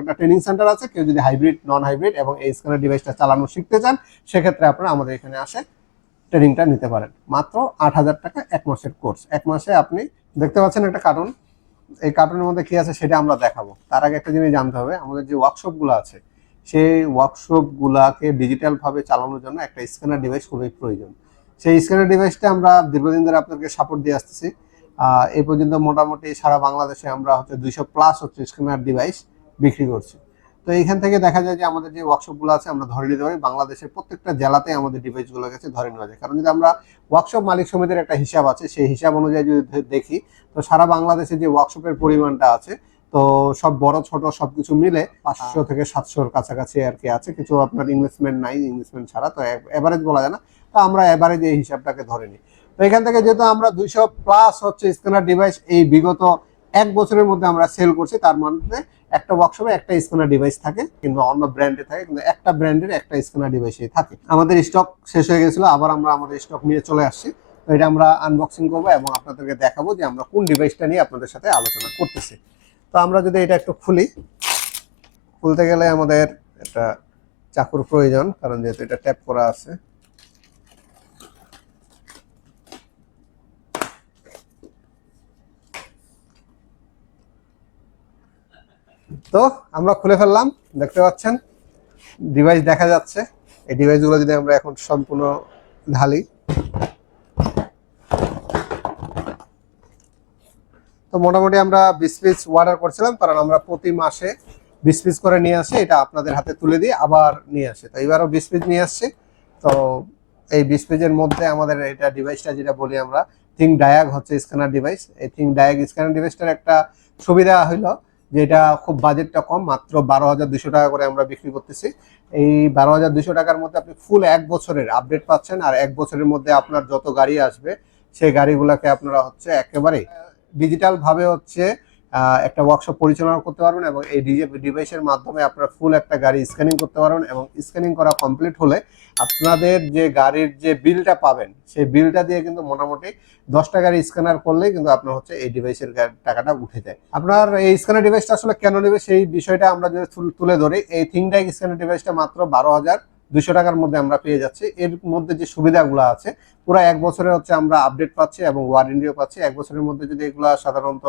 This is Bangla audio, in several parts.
একটা ট্রেনিং সেন্টার আছে। কেউ যদি হাইব্রিড, নন হাইব্রিড এবং এই স্ক্যানার ডিভাইসটা চালানো শিখতে চান, সেক্ষেত্রে আপনারা আমাদের এখানে আসে ট্রেনিংটা নিতে পারেন। মাত্র ৮,০০০ টাকা ১ মাসের কোর্স। ১ মাসে আপনি দেখতে পাচ্ছেন একটা কার্টুন, এই কার্টুনের মধ্যে কি আছে সেটা আমরা দেখাবো। তার আগে একটা জিনিস জানতে হবে, আমাদের যে ওয়ার্কশপগুলো আছে সেই ওয়ার্কশপগুলোকে ডিজিটালভাবে চালানোর জন্য একটা স্ক্যানার ডিভাইস খুবই প্রয়োজন। সেই স্ক্যানার ডিভাইসটা আমরা দীর্ঘদিন ধরে আপনাদেরকে সাপোর্ট দিয়ে আসতেছি। এই পর্যন্ত মোটামুটি সারা বাংলাদেশে আমরা হচ্ছে 200+ হচ্ছে স্ক্যানার ডিভাইস বিক্রি করছি। তো এইখান থেকে দেখা যায় যে আমাদের যে ওয়ার্কশপগুলো আছে আমরা ধরে নিতে পারি বাংলাদেশের প্রত্যেকটা জেলাতে আমাদের ডিভাইসগুলো কাছে ধরে নেওয়া যায়। কারণ যদি আমরা ওয়ার্কশপ মালিক সমিতির একটা হিসাব আছে, সেই হিসাব অনুযায়ী যদি দেখি, তো সারা বাংলাদেশে যে ওয়ার্কশপের পরিমাণটা আছে, তো সব বড় ছোট সবকিছু মিলে 500 থেকে 700-র কাছাকাছি আর কি আছে। কিছু আপনার ইনভেস্টমেন্ট নাই, ইনভেস্টমেন্ট ছাড়া, তো এভারেজ বলা যায় না। তো আমরা এভারেজ এই হিসাবটাকে ধরে নিই। তো এখান থেকে যেহেতু আমরা 200+ হচ্ছে স্ক্যানার ডিভাইস এই বিগত 1 বছরের মধ্যে আমরা সেল করছি, তার মধ্যে একটা ওয়ার্কশপে একটা স্ক্যানার ডিভাইস থাকে, কিংবা অন্য ব্র্যান্ডে থাকে, কিন্তু একটা ব্র্যান্ডের একটা স্ক্যানার ডিভাইসই থাকে। আমাদের স্টক শেষ হয়ে গেছিল, আবার আমরা আমাদের স্টক নিয়ে চলে আসছি। তো এটা আমরা আনবক্সিং করবো এবং আপনাদেরকে দেখাবো যে আমরা কোন ডিভাইসটা নিয়ে আপনাদের সাথে আলোচনা করতেছি। তো আমরা যদি এটা একটু খুলি, খুলতে গেলে আমাদের একটা চাকুর প্রয়োজন, কারণ যেহেতু এটা ট্যাপ করা আছে। তো আমরা খুলে ফেললাম, দেখতে পাচ্ছেন ডিভাইস দেখা যাচ্ছে। এই ডিভাইসগুলো যদি আমরা এখন সম্পূর্ণ ঢালি, তো মোটামুটি আমরা 20 পিস অর্ডার করছিলাম, কারণ আমরা প্রতি মাসে 20 পিস করে নিয়ে আসি, এটা আপনাদের হাতে তুলে দিয়ে আবার নিয়ে আসি। তো এবারও 20 পিস নিয়ে আসছি। তো এই 20 পিসের মধ্যে আমাদের এটা ডিভাইসটা যেটা বলি আমরা থিঙ্ক ডায়াগ হচ্ছে স্ক্যানার ডিভাইস। এই থিঙ্ক ডায়াগ স্ক্যানার ডিভাইসটার একটা সুবিধা হইলো যে এটা খুব বাজেটটা কম, মাত্র 12,200 টাকা করে আমরা বিক্রি করতেছি। এই 12,200 টাকার মধ্যে আপনি ফুল 1 বছরের আপডেট পাচ্ছেন, আর 1 বছরের মধ্যে আপনার যত গাড়ি আসবে সেই গাড়িগুলোকে আপনারা হচ্ছে একেবারে ডিজিটাল ভাবে হচ্ছে একটা ওয়ার্কশপ পরিচালনা করতে পারবেন, এবং এই ডিভাইসের মাধ্যমে আপনারা ফুল একটা গাড়ি স্ক্যানিং করতে পারবেন, এবং স্ক্যানিং করা কমপ্লিট হলে আপনাদের যে গাড়ির যে বিলটা পাবেন সেই বিলটা দিয়ে কিন্তু মোটামুটি 10টা গাড়ি স্ক্যানার করলেই কিন্তু আপনার হচ্ছে এই ডিভাইসের টাকাটা উঠে যায়। আপনার এই স্ক্যানার ডিভাইসটা আসলে কেন নেবে সেই বিষয়টা আমরা যদি তুলে ধরি, এই থিংকডাইক স্ক্যানার ডিভাইসটা মাত্র 12,200 টাকার মধ্যে আমরা পেয়ে যাচ্ছি। এর মধ্যে যে সুবিধাগুলো আছে, পুরো 1 বছরে হচ্ছে আমরা আপডেট পাচ্ছি এবং ওয়ারেন্টিও পাচ্ছি। 1 বছরের মধ্যে যদি এগুলো সাধারণত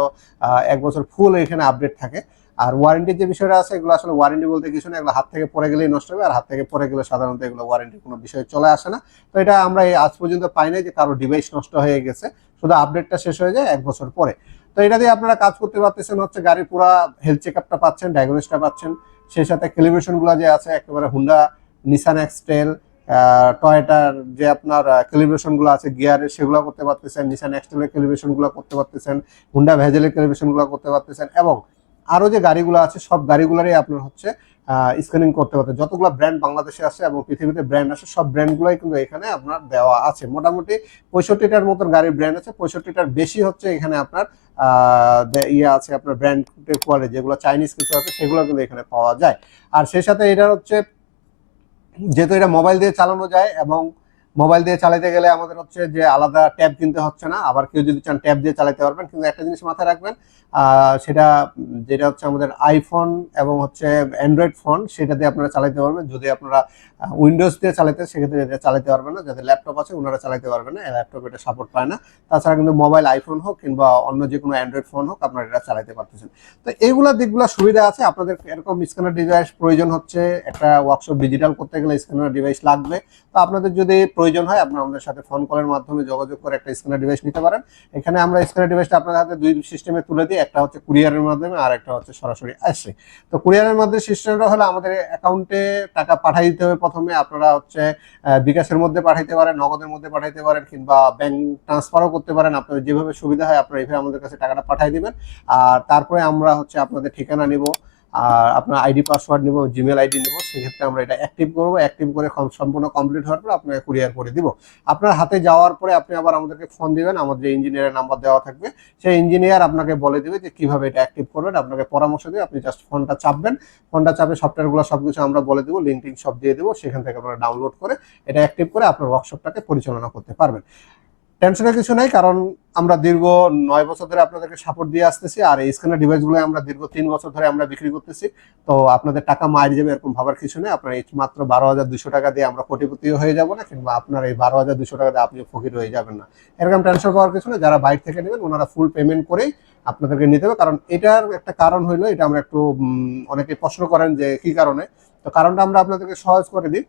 1 বছর ফুল এখানে আপডেট থাকে। আর ওয়ারেন্টির যে বিষয়টা আছে, এগুলো আসলে ওয়ারেন্টি বলতে কিছু না, এগুলো হাত থেকে পড়ে গেলেই নষ্ট হবে, আর হাত থেকে পড়ে গেলে সাধারণত এগুলো ওয়ারেন্টির কোনো বিষয় চলে আসে না। তো এটা আমরা আজ পর্যন্ত পাই নাই যে কারো ডিভাইস নষ্ট হয়ে গেছে, শুধু আপডেটটা শেষ হয়ে যায় 1 বছর পরে। তো এটা দিয়ে আপনারা কাজ করতে পারতেছেন, হচ্ছে গাড়ির পুরো হেলথ চেক আপটা পাচ্ছেন, ডায়াগনোসটা পাচ্ছেন, সেই সাথে ক্যালিব্রেশনগুলো যে আছে একেবারে হুন্ডা, নিসান এক্সটেল, টয়োটার যে আপনার ক্যালিব্রেশনগুলো আছে গিয়ারের, সেগুলো করতে পারতেছেন, নিসান এক্সটেলের ক্যালিব্রেশনগুলো করতে পারতেছেন, হুন্ডা ভেজেলের ক্যালিব্রেশনগুলো করতে পারতেছেন, এবং আরো যে গাড়িগুলো আছে সব গাড়িগুলোরই আপনার হচ্ছে স্ক্যানিং করতে পারতেন। যতগুলো ব্র্যান্ড বাংলাদেশে আছে এবং পৃথিবীতে ব্র্যান্ড আছে, সব ব্র্যান্ডগুলোই কিন্তু এখানে আপনার দেওয়া আছে। মোটামুটি 65টার মতন গাড়ির ব্র্যান্ড আছে, 65টার বেশি হচ্ছে এখানে আপনার ইয়ে আছে, আপনার ব্র্যান্ডের কোয়ালিটি যেগুলো চাইনিজ কিছু আছে সেগুলো কিন্তু এখানে পাওয়া যায়। আর সেই সাথে এটা হচ্ছে যেহেতু এটা মোবাইল দিয়ে চালানো যায়, এবং মোবাইল দিয়ে চালাতে গেলে আমাদের হচ্ছে যে আলাদা ট্যাব কিনতে হচ্ছে না। আবার কেউ যদি চান ট্যাব দিয়ে চালাতে পারবেন, কিন্তু একটা জিনিস মাথায় রাখবেন, সেটা যেটা হচ্ছে আমাদের আইফোন এবং হচ্ছে অ্যান্ড্রয়েড ফোন, সেটা দিয়ে আপনারা চালাতে পারবেন। যদি আপনারা উইন্ডোজ দিয়ে চালাতে, সেক্ষেত্রে এটা চালাতে পারবেন না। যাদের ল্যাপটপ আছে ওনারা চালাতে পারবেন না, ল্যাপটপ এটা সাপোর্ট পায় না। তাছাড়া কিন্তু মোবাইল আইফোন হোক কিংবা অন্য যে কোনো অ্যান্ড্রয়েড ফোন হোক, আপনারা এটা চালাতে পারতেছেন। তো এইগুলা দিকগুলো সুবিধা আছে। আপনাদের এরকম স্ক্যানার ডিভাইস প্রয়োজন হচ্ছে, একটা ওয়ার্কশপ ডিজিটাল করতে গেলে স্ক্যানার ডিভাইস লাগবে। তো আপনাদের যদি প্রয়োজন হয়, আপনারা আমাদের সাথে ফোন কলের মাধ্যমে যোগাযোগ করে একটা স্ক্যানার ডিভাইস নিতে পারেন। এখানে আমরা স্ক্যানার ডিভাইসটা আপনাদের হাতে 2 সিস্টেমে তুলে দিই, একটা হচ্ছে কুরিয়ারের মাধ্যমে আর একটা হচ্ছে সরাসরি আসে। তো কুরিয়ারের মাধ্যমে সিস্টেমটা হলো আমাদের অ্যাকাউন্টে টাকা পাঠিয়ে দিতে হবে প্রথমে। আপনারা হচ্ছে বিকাশের মধ্যে পাঠাইতে পারেন, নগদের মধ্যে পাঠাইতে পারেন, কিংবা ব্যাংক ট্রান্সফারও করতে পারেন। আপনাদের যেভাবে সুবিধা হয় আপনারা এইভাবে আমাদের কাছে টাকাটা পাঠিয়ে দিবেন। আর তারপরে আমরা হচ্ছে আপনাদের ঠিকানা নিব, আর আপনার আইডি পাসওয়ার্ড নিব, জিমেল আইডি নিব। সেক্ষেত্রে আমরা এটা অ্যাক্টিভ করবো, অ্যাক্টিভ করে সম্পূর্ণ কমপ্লিট হওয়ার পর আপনাকে কুরিয়ার করে দিব। আপনার হাতে যাওয়ার পরে আপনি আবার আমাদেরকে ফোন দিবেন, আমাদের যে ইঞ্জিনিয়ারের নাম্বার দেওয়া থাকবে, সেই ইঞ্জিনিয়ার আপনাকে বলে দিবে যে কিভাবে এটা অ্যাক্টিভ করবেন, আপনাকে পরামর্শ দিবে। আপনি জাস্ট ফোনটা চাপবেন, ফোনটা চাপে সফটওয়্যারগুলো সবকিছু আমরা বলে দেবো, লিঙ্ক টিঙ্ক সব দিয়ে দেবো, সেখান থেকে আপনারা ডাউনলোড করে এটা অ্যাক্টিভ করে আপনার ওয়ার্কশপটাকে পরিচালনা করতে পারবেন। টেনশনের কিছু নাই, কারণ আমরা দীর্ঘ 9 বছর ধরে আপনাদেরকে সাপোর্ট দিয়ে আসতেছি, আর এই স্ক্যানার ডিভাইসগুলো আমরা দীর্ঘ 3 বছর ধরে আমরা বিক্রি করতেছি। তো আপনাদের টাকা মার যাবে এরকম ভাবার কিছু নেই। আপনার এই মাত্র 12,200 টাকা দিয়ে আমরা কোটিপতিও হয়ে যাব না, কিংবা আপনার এই 12,200 টাকা দিয়ে আপনি ফকির হয়ে যাবেন না, এরকম টেনশন পাওয়ার কিছু নেই। যারা বাইরে থেকে নেবেন ওনারা ফুল পেমেন্ট করেই আপনাদেরকে নিতে হবে। কারণ এটার একটা কারণ হইলো, এটা আমরা একটু অনেকে প্রশ্ন করেন যে কি কারণে, তো কারণটা আমরা আপনাদেরকে সহজ করে দিই।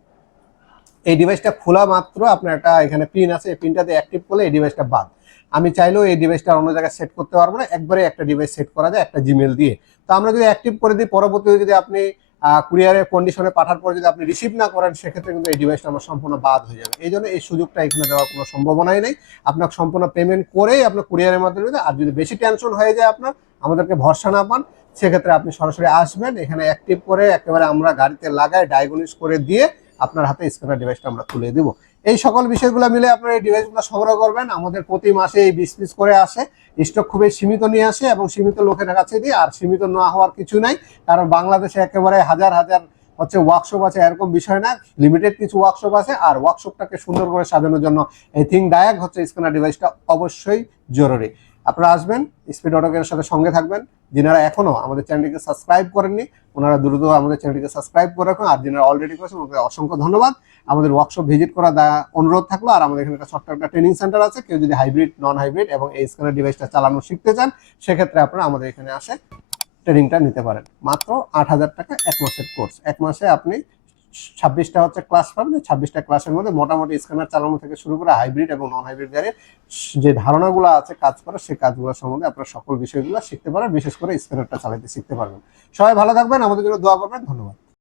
এই ডিভাইসটা খোলা মাত্র আপনার একটা এখানে পিন আছে, এই পিনটা দিয়ে অ্যাক্টিভ করলে এই ডিভাইসটা বাদ। আমি চাইলেও এই ডিভাইসটা অন্য জায়গায় সেট করতে পারবো না, একবারে একটা ডিভাইস সেট করা যায় একটা জিমেল দিয়ে। তো আমরা যদি অ্যাক্টিভ করে দিই, পরবর্তীতে যদি আপনি কুরিয়ারের কন্ডিশনে পাঠার পর যদি আপনি রিসিভ না করেন, সেক্ষেত্রে কিন্তু এই ডিভাইসটা আমার সম্পূর্ণ বাদ হয়ে যাবে। এই জন্য এই সুযোগটা এখানে দেওয়ার কোনো সম্ভাবনাই নেই। আপনার সম্পূর্ণ পেমেন্ট করেই আপনার কুরিয়ারের মাধ্যমে দিতে। আর যদি বেশি টেনশন হয়ে যায় আপনার, আমাদেরকে ভরসা না পান, সেক্ষেত্রে আপনি সরাসরি আসবেন, এখানে অ্যাক্টিভ করে একেবারে আমরা গাড়িতে লাগায় ডায়াগনোস করে দিয়ে আপনার হাতে স্ক্যানার ডিভাইসটা আমরা তুলে দিব। এই সকল বিষয়গুলো মিলে আপনারা এই ডিভাইসগুলো সংগ্রহ করবেন। আমাদের প্রতি মাসে এই 20 পিস করে আসে, স্টক খুবই সীমিত নিয়ে আসে এবং সীমিত লোকের কাছে দিই। আর সীমিত না হওয়ার কিছু নাই, কারণ বাংলাদেশে একেবারে হাজার হাজার ওয়ার্কশপ আছে, এরকম বিষয় না। লিমিটেড কিছু ওয়ার্কশপ আছে, আর ওয়ার্কশপটাকে সুন্দর করে সাজানোর জন্য এই থিং ডায়াক স্ক্যানার ডিভাইসটা অবশ্যই জরুরি। আপনারা আসবেন, স্পিড অটোকের সাথে সঙ্গে থাকবেন। যিনারা এখনো আমাদের চ্যানেলটিকে সাবস্ক্রাইব করেননি, ওনারা দ্রুত আমাদের চ্যানেলটিকে সাবস্ক্রাইব করে রাখুন। আর যিনারা অলরেডি করেছেন ওদের অসংখ্য ধন্যবাদ। আমাদের ওয়ার্কশপ ভিজিট করা অনুরোধ থাকলো। আর আমাদের এখানে একটা ছোট্ট একটা ট্রেনিং সেন্টার আছে, কেউ যদি হাইব্রিড, নন হাইব্রিড এবং এই স্ক্যানার ডিভাইসটা চালানো শিখতে চান, সেক্ষেত্রে আপনারা আমাদের এখানে আসে ট্রেনিংটা নিতে পারেন। মাত্র 8,000 টাকা 1 মাসের কোর্স। 1 মাসে আপনি 26টা ক্লাস পাবেন। 26টা ক্লাসের মধ্যে মোটামুটি স্ক্যানার চালানো থেকে শুরু করে হাইব্রিড এবং নন হাইব্রিড গাড়ির যে ধারণাগুলো আছে কাজ করার, সেই কাজগুলো সম্বন্ধে আপনারা সকল বিষয়গুলো শিখতে পারেন। বিশেষ করে স্ক্যানারটা চালাতে শিখতে পারবেন। সবাই ভালো থাকবেন, আমাদের জন্য দোয়া করবেন। ধন্যবাদ।